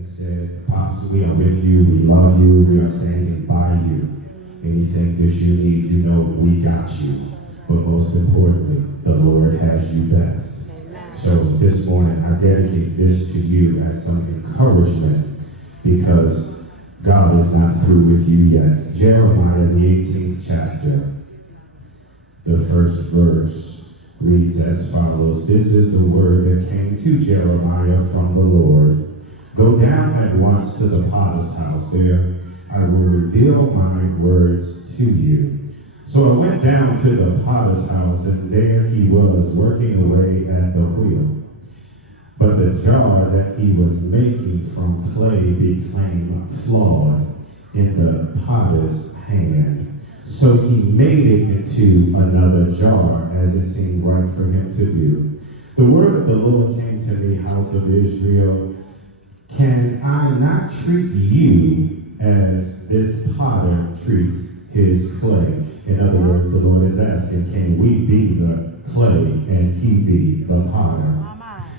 and said, Pops, we are with you, we love you, we are standing by you. Anything that you need, you know we got you. But most importantly, the Lord has you best. So this morning, I dedicate this to you as some encouragement because God is not through with you yet. Jeremiah, the 18th chapter, the first verse reads as follows. This is the word that came to Jeremiah from the Lord. Go down at once to the potter's house. There I will reveal my words to you. So I went down to the potter's house, and there he was working away at the wheel. But the jar that he was making from clay became flawed in the potter's hand. So he made it into another jar, as it seemed right for him to do. The word of the Lord came to me, house of Israel. Can I not treat you as this potter treats his clay? In other words, the Lord is asking, can we be the clay and he be the potter?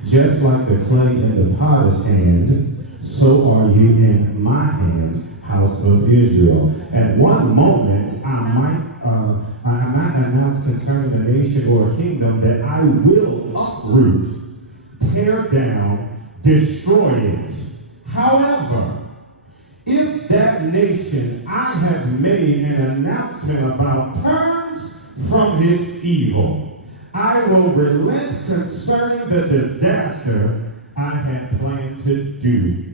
Just like the clay in the potter's hand, so are you in my hand, house of Israel. At one moment, I might announce concerning a nation or a kingdom that I will uproot, tear down, destroy it. However, if that nation I have made an announcement about turns from its evil, I will relent concerning the disaster I had planned to do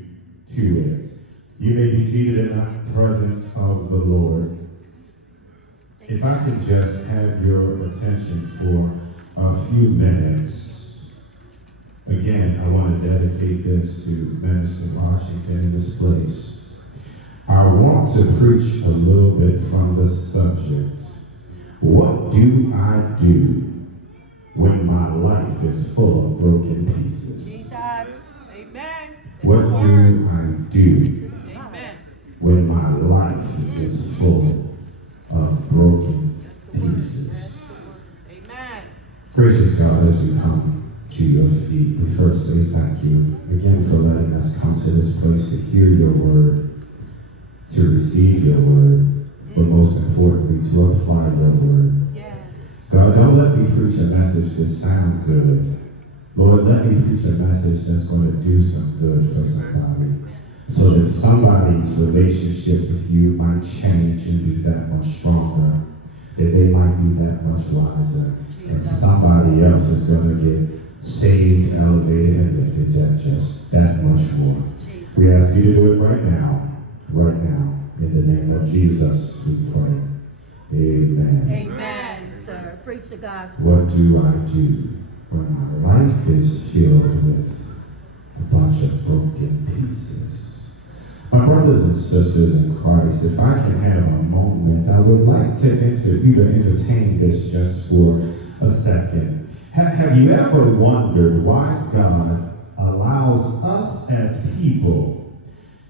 to it. You may be seated in the presence of the Lord. If I could just have your attention for a few minutes. Again, I want to dedicate this to Minister Washington in this place. I want to preach a little bit from the subject. What do I do when my life is full of broken pieces? Jesus. Amen. What do I do when my life is full of broken pieces? Amen. Gracious God, as we come to your feet, we first say thank you again for letting us come to this place to hear your word, to receive your word, but most importantly, to apply your word. Yes. God, don't let me preach a message that sounds good. Lord, let me preach a message that's going to do some good for somebody, so that somebody's relationship with you might change and be that much stronger, that they might be that much wiser, and somebody else is going to get saved, elevated, and lifted just that much more. We ask you to do it right now. In the name of Jesus, we pray. Amen. Amen, sir. Preach the gospel. What do I do when my life is filled with a bunch of broken pieces? My brothers and sisters in Christ, if I can have a moment, I would like to entertain this just for a second. Have you ever wondered why God allows us as people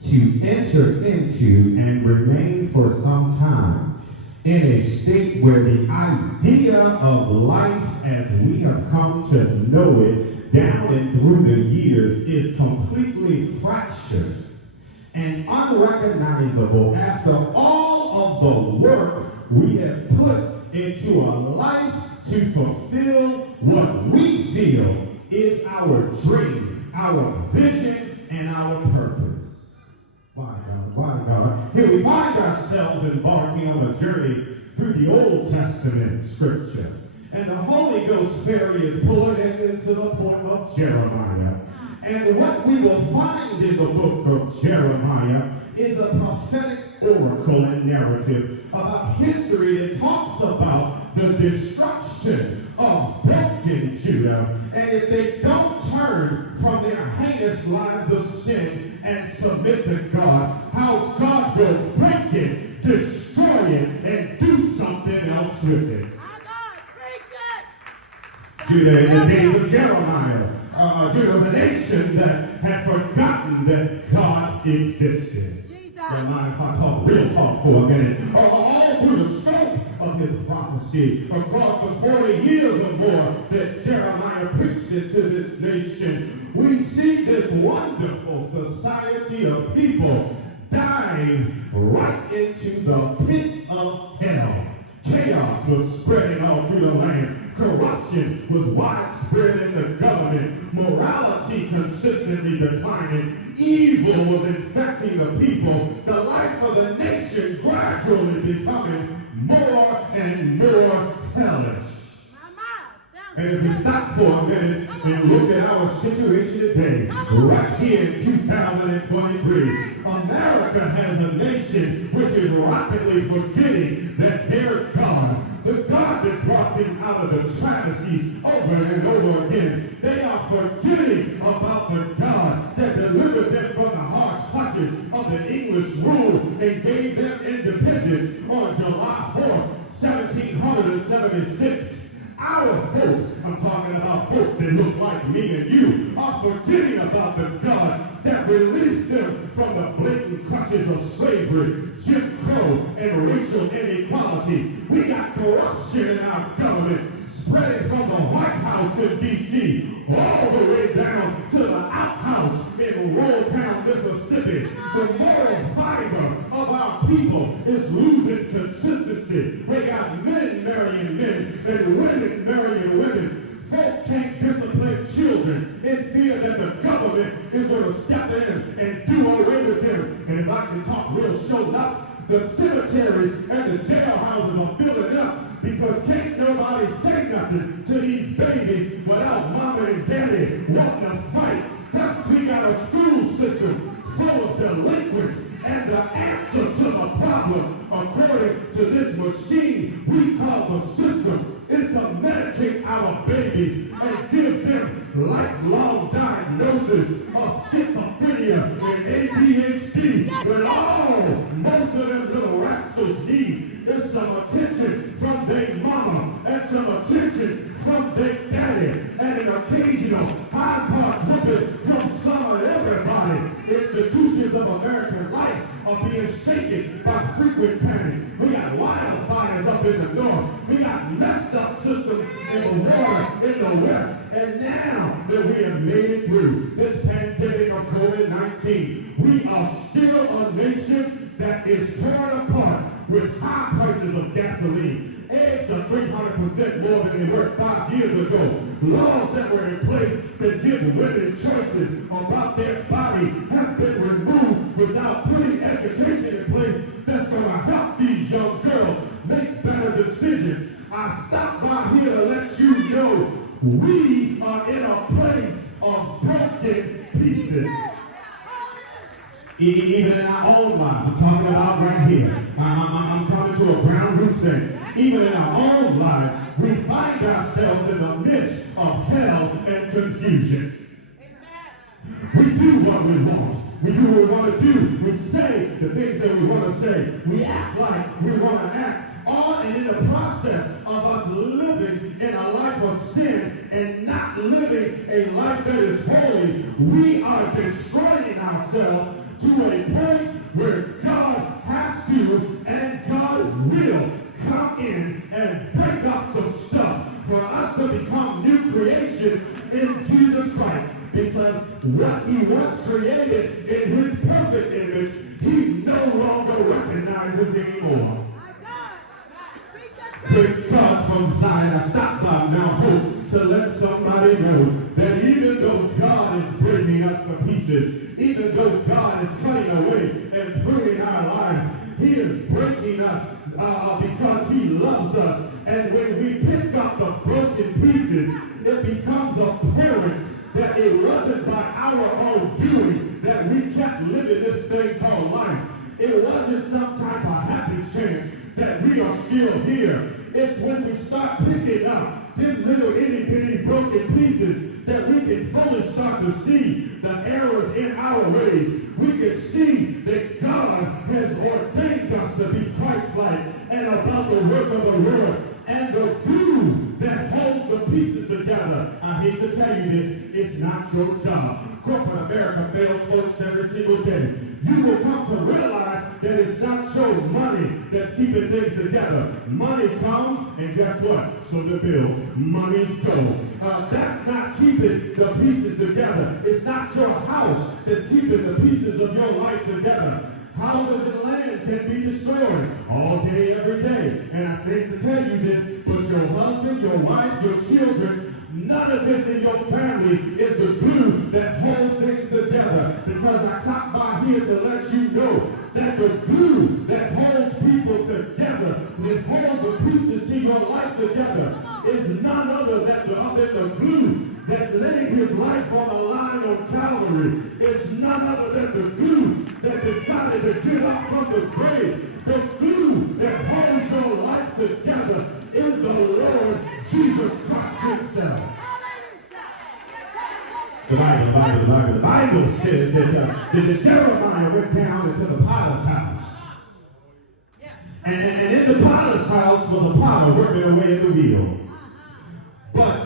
to enter into and remain for some time in a state where the idea of life as we have come to know it down and through the years is completely fractured and unrecognizable after all of the work we have put into a life to fulfill what we feel is our dream, our vision, and our purpose. Why God? Here we find ourselves embarking on a journey through the Old Testament scripture. And the Holy Ghost ferry is pulling into the poem of Jeremiah. And what we will find in the book of Jeremiah is a prophetic oracle and narrative about history that talks about the destruction of broken Judah. And if they don't turn from their heinous lives of sin and submit to God, how God will break it, destroy it, and do something else with it. Judah in the days of Jeremiah. Judah was a nation that had forgotten that God existed. Your mind, if I talk real talk for a minute. All through the scope of his prophecy, across the 40 years or more that Jeremiah preached it to this nation, we see this this wonderful society of people dives right into the pit of hell. Chaos was spreading all through the land. Corruption was widespread in the government. Morality consistently declining. Evil was infecting the people. The life of the nation gradually becoming more and more hellish. And if we stop for a minute and look at our situation today, right here in 2023, America has a nation which is rapidly forgetting that their God, the God that brought them out of the travesties over and over again, they are forgetting about the God that delivered them from the harsh clutches of the English rule and gave them independence on July 4th, 1776. Our folks, I'm talking about folks that look like me and you, are forgetting about the God that released them from the blatant clutches of slavery, Jim Crow, and racial inequality. We got corruption in our government spreading from the White House in D.C. all the way down to the outhouse in Rural Town, Mississippi. The moral fiber of our people is losing consistency. We got men marrying men and women marrying women. Folk can't discipline children in fear that the government is going to step in and do away with them. And if I can talk real show up, the cemeteries and the jailhouses are building up because can't nobody say nothing to these babies without mama and daddy wanting to fight. Thus we got a school system full of delinquents, and the answer to the problem, according to this machine we call the system, is to medicate our babies and give them lifelong diagnosis of schizophrenia and ADHD, when most of them little rascals need is some attention from their mama and some attention from their daddy and an occasional high parts whooping from some of everybody. Institutions of American life are being shaken by frequent panics. We got wildfires up in the north. We got messed up systems in the water in the west. And now that we have made it through this pandemic of COVID-19, we are still a nation that is torn apart with high prices of gasoline. Eggs are 300% more than they were 5 years ago. Laws that were in place that give women choices about their body have been removed without putting education in place that's going to help these young girls make better decisions. I stopped by here to let you know we are in a place of broken pieces. Even in our own lives, I'm talking about right here. I'm coming to a ground roof thing. Even in our own lives, we find ourselves in the midst of hell and confusion. We do what we want. We do what we want to do. We say the things that we want to say. We act like we want to act. All in the process of us living in a life of sin and not living a life that is holy, we are destroying ourselves to a point where God has to and God will come in and break up some stuff for us to become new creations in Jesus Christ. Because what he once created in his perfect image, he no longer recognizes anymore. Thank God from Zion. I stopped by Mount Hope to let somebody know that even though God is bringing us to pieces, even though God is cutting away and pruning our lives, he is breaking us because he loves us. And when we pick up the broken pieces, it becomes apparent that it wasn't by our own doing that we kept living this thing called life. It wasn't some type of happy chance that we are still here. It's when we start picking up these little itty-bitty broken pieces that we can fully start to see the errors in our ways. We can see that God has ordained us to be Christ-like and about the work of the Lord and the glue that holds the pieces together. I hate to tell you this, it's not your job. Corporate America fails folks every single day. You will come to realize that it's not your money that's keeping keeping things together. Money comes, and guess what? So the bills. Money's go. That's not keeping the pieces together. It's not your house that's keeping the pieces of your life together. Houses and land can be destroyed all day, every day. And I hate to tell you this, but your husband, your wife, your children, none of this in your family is the glue that holds things together. Because I talk by here to let you know that the glue that holds people together, that holds the pieces to your life together, is none other than the glue that laid his life on the line on Calvary. It's none other than the glue that decided to get up from the grave. The glue that holds your life together is the Lord Jesus Christ himself. The Bible says that Jeremiah went down into the potter's house. And in the potter's house was a potter working away in the wheel. But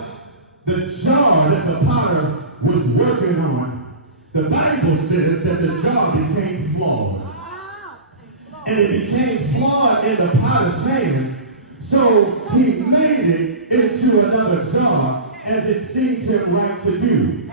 the jar that the potter was working on, the Bible says that the jar became flawed. And it became flawed in the potter's hand. So he made it into another jar as it seemed him right to do.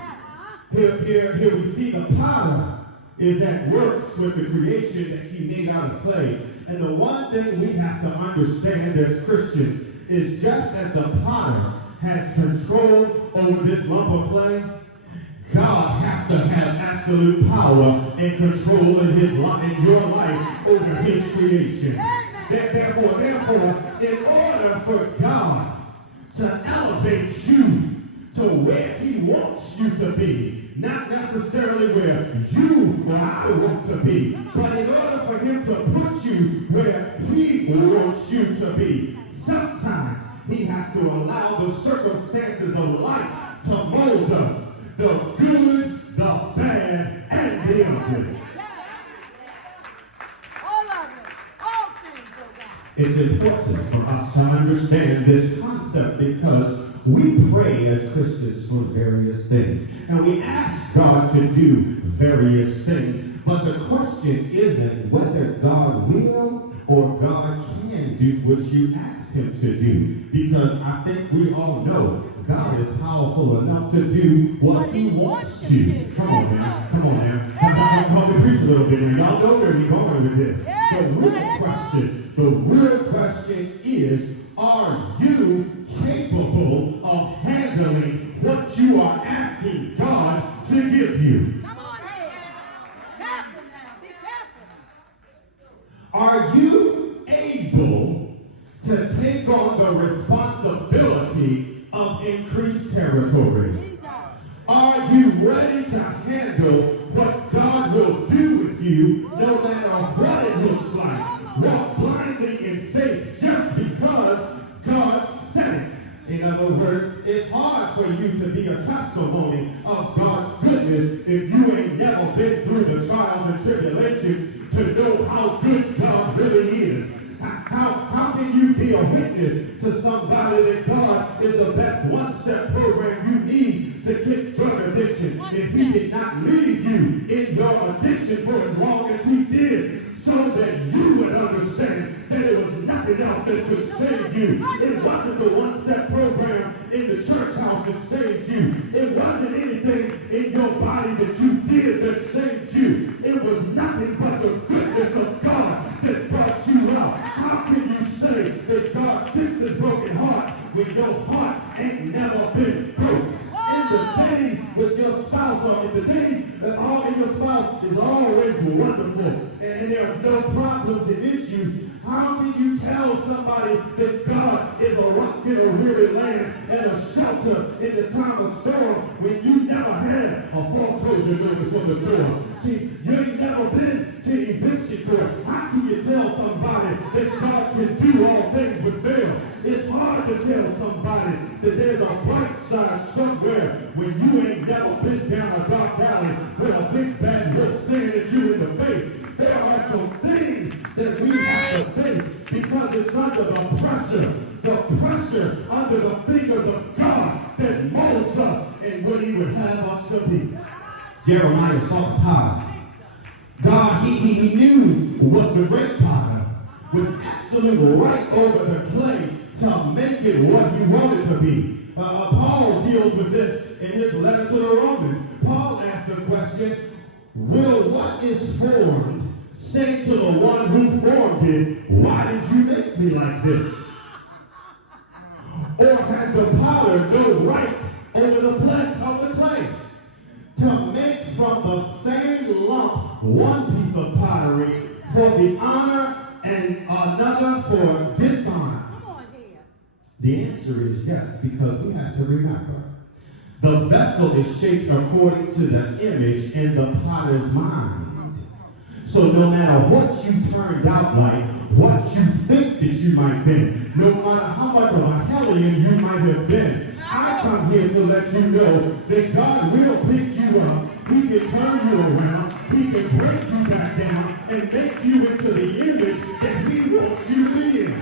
Here we see the potter is at work with the creation that he made out of clay. And the one thing we have to understand as Christians is just as the potter has control over this lump of clay, God has to have absolute power and control in his life, in your life, over his creation. Therefore, in order for God to elevate you to where he wants you to be, not necessarily where I want to be, but in order for him to put you where he wants you to be, sometimes he has to allow the circumstances of life to mold us, the good, the bad, and the ugly. All of it. All things, oh God. It's important for us to understand this concept because we pray as Christians for various things. And we ask God to do various things. But the question isn't whether God will or God can do what you ask him to do. Because I think we all know God is powerful enough to do what he wants to. Come on now. Come on now. Come on, preach a little bit. Y'all know where we're going with this. The real question is, are you capable of handling what you are asking God to give you? Come on here. Careful now. Be careful. Are you able to take on the responsibility of increased territory? Jesus. Are you ready to handle what God will do with you, no matter what it looks like? Walk blindly in faith just because God said it. In other words, it's hard for you to be a testimony of God's goodness if you ain't never been through the trials and tribulations to know how good God really is. How can you be a witness to somebody that God is the best one-step program you need to kick drug addiction if he did not leave you in your addiction for as long as he did, so that you would understand that it was nothing else that could save you. It wasn't the one-step program in the church house that saved you. It wasn't anything in your body that you did that saved you. It was nothing but the goodness of God that brought you out. How can you say that God fixes broken hearts when your heart ain't never been broke? In the days with your spouse, or in the days that all in your spouse is always wonderful, and there's no problems and issues, how can you tell somebody that God is a rock in a weary land and a shelter in the time of storm when you never had a foreclosure notice on the door? See, you ain't never been to eviction court. How can you tell somebody that God can do all things with them? It's hard to tell somebody that there's a bright side somewhere when you ain't never been down a dark alley with a big bad wolf staring at you in the face. There are some things that we have to face because it's under the pressure under the fingers of God that molds us and what he would have us to be. Jeremiah saw the potter. God, he knew was the great potter, with absolute right over the clay to make it what he wanted to be. Paul deals with this in his letter to the Romans. Paul asks the question, will what is formed say to the one who formed it, why did you make me like this? Or has the potter no right over the clay to make from the same lump one piece of pottery for the honor and another for dishonor? Come on here. The answer is yes, because we have to remember the vessel is shaped according to the image in the potter's mind. So no matter what you turned out like, what you think that you might be, no matter how much of a hellion you might have been, I come here to let you know that God will pick you up. He can turn you around. He can break you back down and make you into the image that he wants you to be in.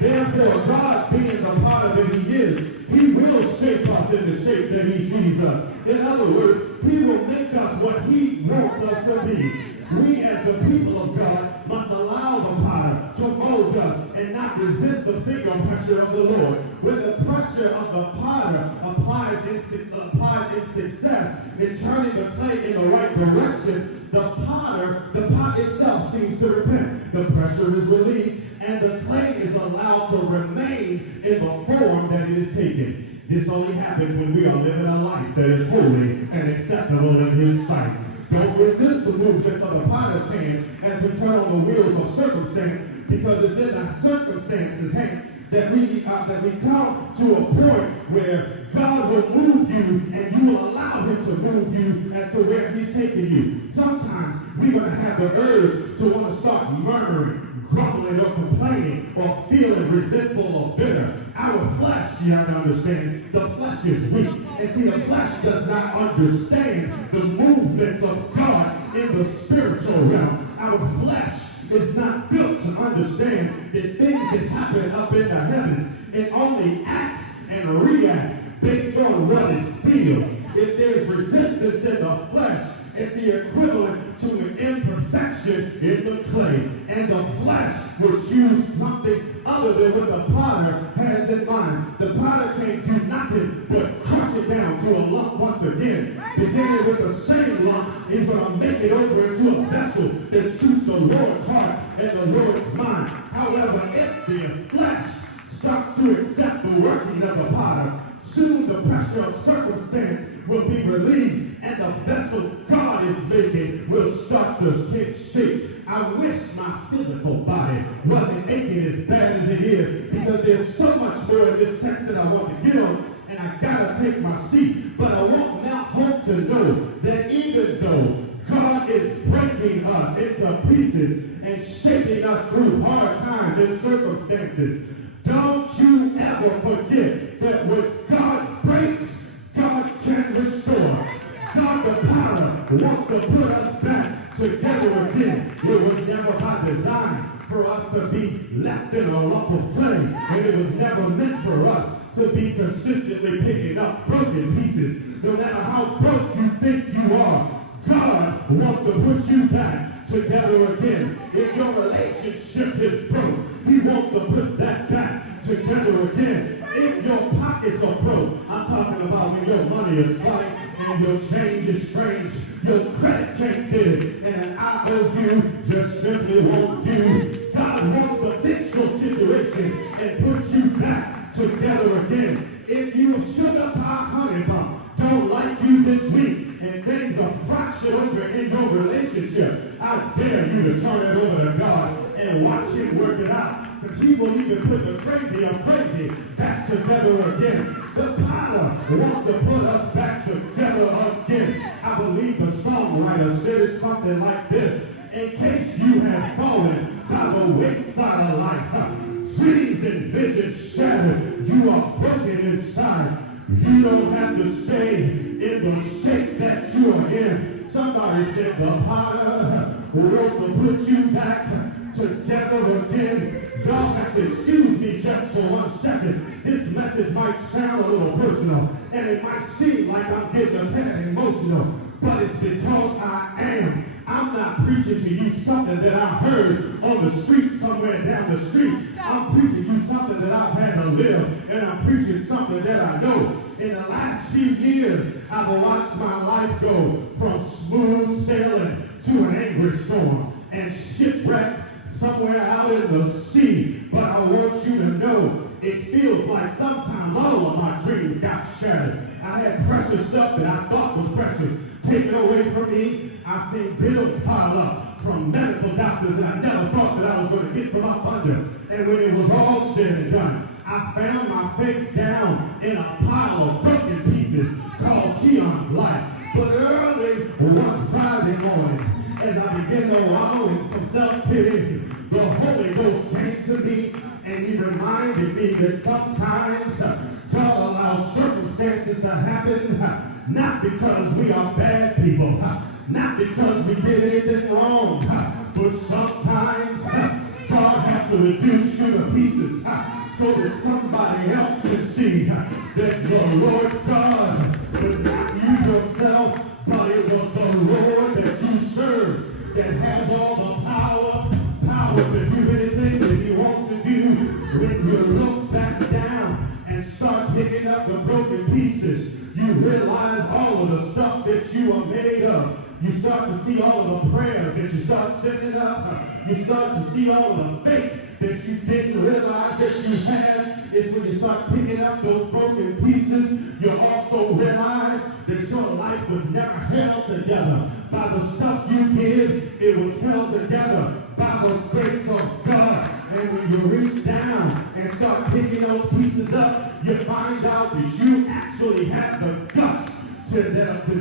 Therefore, God being the potter that he is, he will shape us in the shape that he sees us. In other words, he will make us what he wants us to be. We as the people of God must allow the potter to mold us and not resist the finger pressure of the Lord. When the pressure of the potter applied in success in turning the clay in the right direction, the pot itself seems to repent. The pressure is relieved and the clay is allowed to remain in the form that it is taken. This only happens when we are living a life that is holy and acceptable in his sight. Don't resist the movement of the potter's hand as we turn on the wheels of circumstance, because it's in the circumstances hand that we come to a point where God will move you and you will allow him to move you as to where he's taking you. Sometimes we're going to have the urge to want to start murmuring, grumbling, or complaining, or feeling resentful or bitter. Our flesh, you have to understand, the flesh is weak. And see, the flesh does not understand the movements of God in the spiritual realm. Our flesh is not built to understand that things that happen up in the heavens. It only acts and reacts based on what it feels. If there's resistance in the flesh, it's the equivalent to an imperfection in the clay. And the flesh will choose something other than what the potter has in mind. The potter can't do nothing but crush it down to a lump once again. Beginning with the same lump, he's going to make it over into a vessel that suits the Lord's heart and the Lord's mind. However, if the flesh starts to accept the working of the potter, soon the pressure of circumstance will be relieved, and the vessel God is making will start to take shape. I wish my physical body wasn't aching as bad as it is, because there's so much more in this text that I want to get on, and I gotta take my seat. But I want Mount Hope to know that even though God is breaking us into pieces and shaping us through hard times and circumstances, don't you ever forget that when God breaks, God can restore. God the potter wants to put us back together again. It was never by design for us to be left in a lump of clay, and it was never meant for us to be consistently picking up broken pieces. No matter how broke you think you are, God wants to put you back together again. If your relationship is broke, he wants to put that back together again. If your pockets are broke, I'm talking about when your money is tight and your change is strange, your credit can't get it, and an IOU just simply won't do. God wants to fix your situation and put you back together again. If you sugar pie honey bun don't like you this week and things are fractured over in your relationship, I dare you to turn it over to God and watch him work it out. Because he will even put the crazy or crazy back together again. The power wants to put us back together again. I believe the songwriter said it something like this: in case you have fallen by the wayside of life, dreams and visions shattered, you are broken inside. You don't have to stay in the shape that you are in. Somebody said the potter wants to put you back together again. Y'all have to excuse me just for 1 second. This message might sound a little personal, and it might seem like I'm getting a tad emotional, but it's because I am. I'm not preaching to you something that I heard on on the street, somewhere down the street. I'm preaching you something that I've had to live, and I'm preaching something that I know. In the last few years, I've watched my life go from smooth sailing to an angry storm and shipwrecked somewhere out in the sea. But I want you to know, it feels like sometimes all of my dreams got shattered. I had precious stuff that I thought was precious taken away from me. I've seen bills pile up from medical doctors that I never thought that I was going to get from up under. And when it was all said and done, I found my face down in a pile of broken pieces called Keon's life. But early one Friday morning, as I began to wallow in some self-pity, the Holy Ghost came to me and he reminded me that sometimes God allows circumstances to happen, not because we are bad people, not because we did anything wrong, but sometimes God has to reduce you to pieces so that somebody else can see that the Lord God was not you yourself, but it was the Lord that you serve that has all the power to do anything that he wants to do. When you look back down and start picking up the broken pieces, you realize all of the stuff that you are made of. You start to see all of the prayers that you start sending up. You start to see all of the faith that you didn't realize that you had. It's when you start picking up those broken pieces, you also realize that your life was never held together by the stuff you did. It was held together by the grace of God. And when you reach down and start picking those pieces up, you find out that you actually have the guts to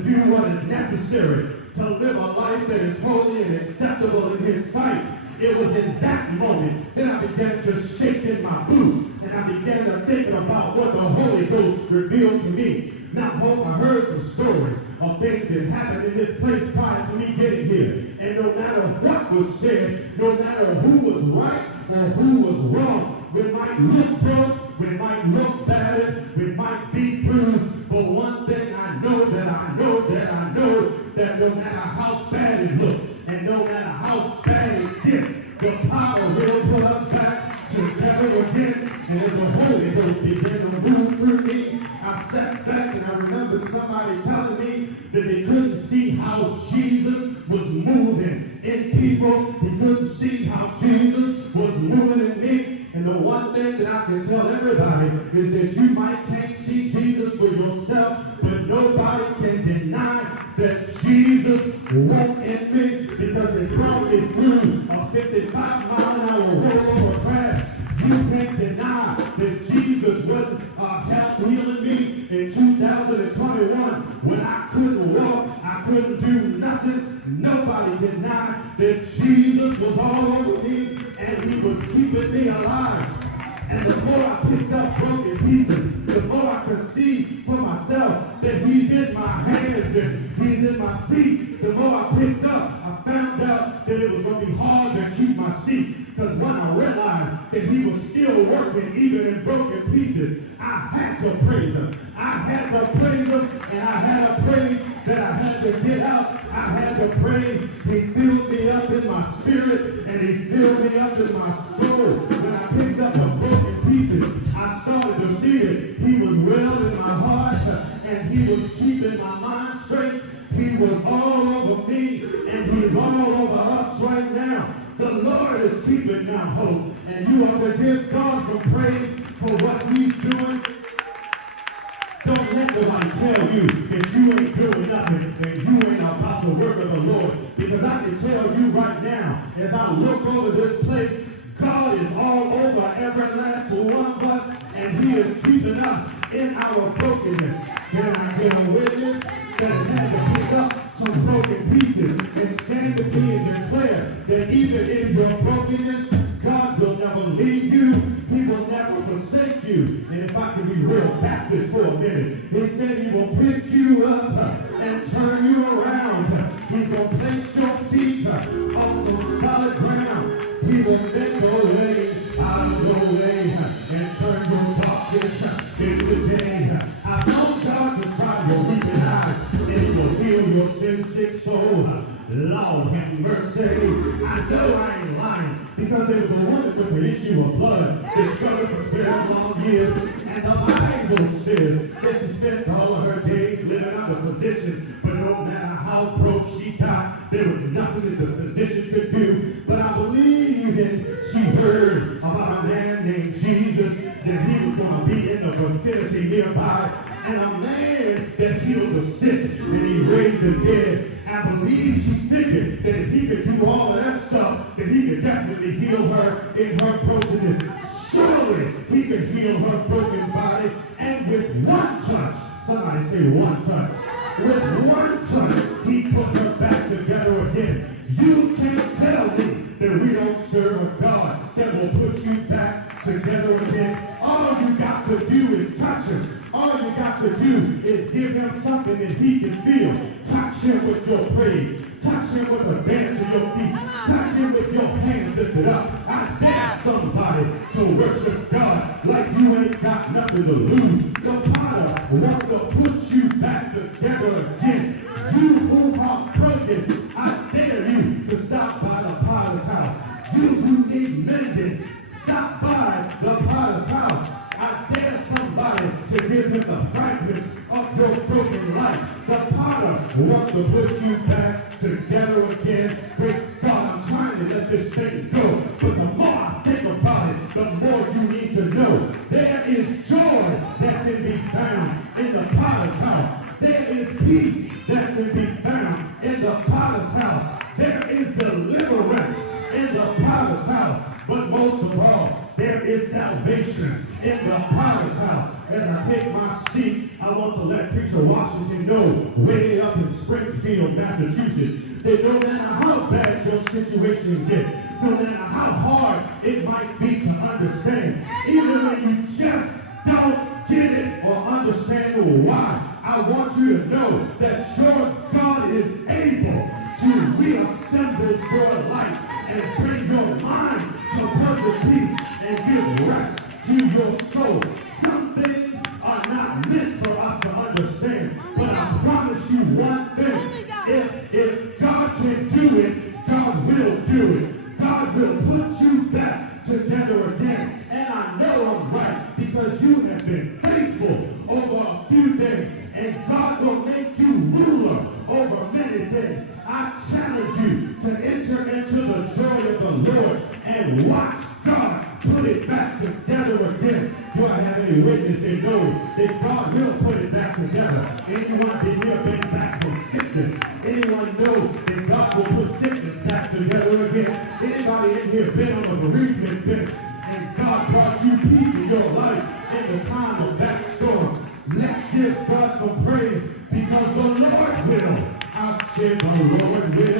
do what is necessary to live a life that is holy and acceptable in his sight. It was in that moment that I began to shake in my boots and I began to think about what the Holy Ghost revealed to me. Now, Hope, I heard some stories of things that happened in this place prior to me getting here. And no matter what was said, no matter who was right or who was wrong, we might look broke, we might look battered, we might be bruised. But one thing I know that no matter how bad it looks and no matter how bad it gets, the power will put us back together again. And as the Holy Ghost began to move through me, I sat back and I remembered somebody telling me that they couldn't see how Jesus was moving in people. He couldn't see how Jesus was moving in me. And the one thing that I can tell everybody is that you can't see Jesus for yourself, but nobody can deny that Jesus walked in me because it brought me through a 55-mile-an-hour rollover crash. You can't deny that Jesus was help healing me in 2021 when I couldn't walk, I couldn't do nothing. Nobody denied that Jesus was all over me and he was keeping me alive. And the more I picked up broken pieces, the more I could see for myself that he's in my hands and he's in my feet. The more I picked up, I found out that it was going to be hard to keep my seat. Because when I realized that he was still working even in broken pieces, I had to praise him. I had to praise him, and I had a praise that I had to get out. I had to praise. He filled me up in my spirit, and he filled me up in my soul. When I picked up the broken pieces, I started to see it. He was well in my heart, and he was keeping my mind straight. He was all over me, and he's all over us right now. The Lord is keeping now, Hope, and you ought to give God some praise for what he's doing. Don't let nobody tell you that you ain't doing nothing and you ain't about the work of the Lord. Because I can tell you right now, as I look over this place, God is all over every last one of us, and he is keeping us in our brokenness. Can I get a witness that has had to pick up some broken pieces and stand to be and declare that even in your brokenness, God will never leave you. He will never forsake you. And if I can be real Baptist for a minute, he said he will pick you up and turn you around. He's going to place your feet on some solid ground. He will make a way out of the way and turn your darkness into day. I've known God to try your weeping eyes and he will heal your sin-sick soul. Lord have mercy. I know I ain't lying because there was a woman with an issue of blood that struggled for 12 long years. And the Bible says that she spent all of her days living out of position. But no matter how broke she got, there was nothing that the physician could do. But I believe that she heard about a man named Jesus, that he was going to be in the vicinity nearby. And a man that healed the sick and he raised the dead. I believe she figured that if he could do all of that stuff, that he could definitely heal her in her brokenness. Surely he could heal her broken body. And with one touch, somebody say one touch. With one touch, he put her back together again. You can't tell me that we don't serve a God that will put you back together again. All you got to do is touch him. All you got to do is give him something that he can feel. Touch him with your praise. Touch him with the dance of your feet. Touch him with your hands lifted up. I dare somebody to worship God like you ain't got nothing to lose. The potter wants to put you back together again. You who are broken, I dare you to stop by the potter's house. You who need mending, stop by the potter's house. I dare somebody to give him the fragments of your broken life. The potter wants to put you back together again with God. I'm trying to let this thing go, but the more I think about it, the more you need to know there is joy that can be found in the potter's house. There is peace that can be found in the potter's house. There is deliverance in the potter's house. But most of all, there is salvation in the potter's house. As I take my seat, I want to let Preacher Washington know, way up in Springfield, Massachusetts, that no matter how bad your situation gets, no matter how hard it might be to understand, even when you just don't get it or understand why, I want you to know that your God is able to reassemble your life and bring your mind to perfect peace and give rest to your soul. Some things are not meant for us to understand, but I promise you one thing. If God can do it, God will do it. God will put you back together again. And I know I'm right because you have been faithful over a few things. And God will make you ruler over many things. I challenge you to enter into the joy of the Lord and watch God put it back together again. Do I have any witness that know that God will put it back together? Anyone in here been back from sickness? Anyone know that God will put sickness back together again? Anybody in here been on the bereavement bench and God brought you peace in your life in the time of that storm? Let's give God some praise because the Lord will. I said the Lord will.